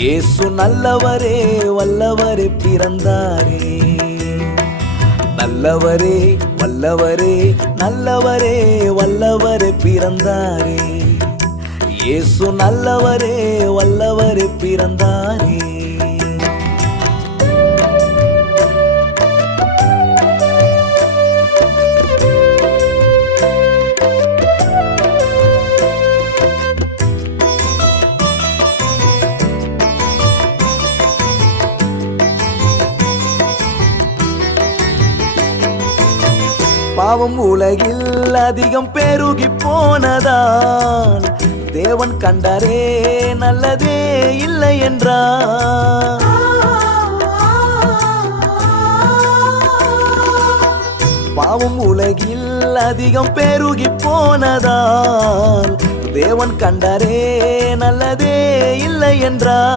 இயேசு நல்லவரே வல்லவரே பிறந்தாரே. நல்லவரே வல்லவரே நல்லவரே வல்லவரே பிறந்தாரே. இயேசு நல்லவரே வல்லவரே பிறந்தாரே. பாவம் உலகில் அதிகம் பெருகி போனதால் தேவன் கண்டாரே நல்லதே இல்லை என்றார். பாவம் உலகில் அதிகம் பெருகி போனதால் தேவன் கண்டாரே நல்லதே இல்லை என்றார்.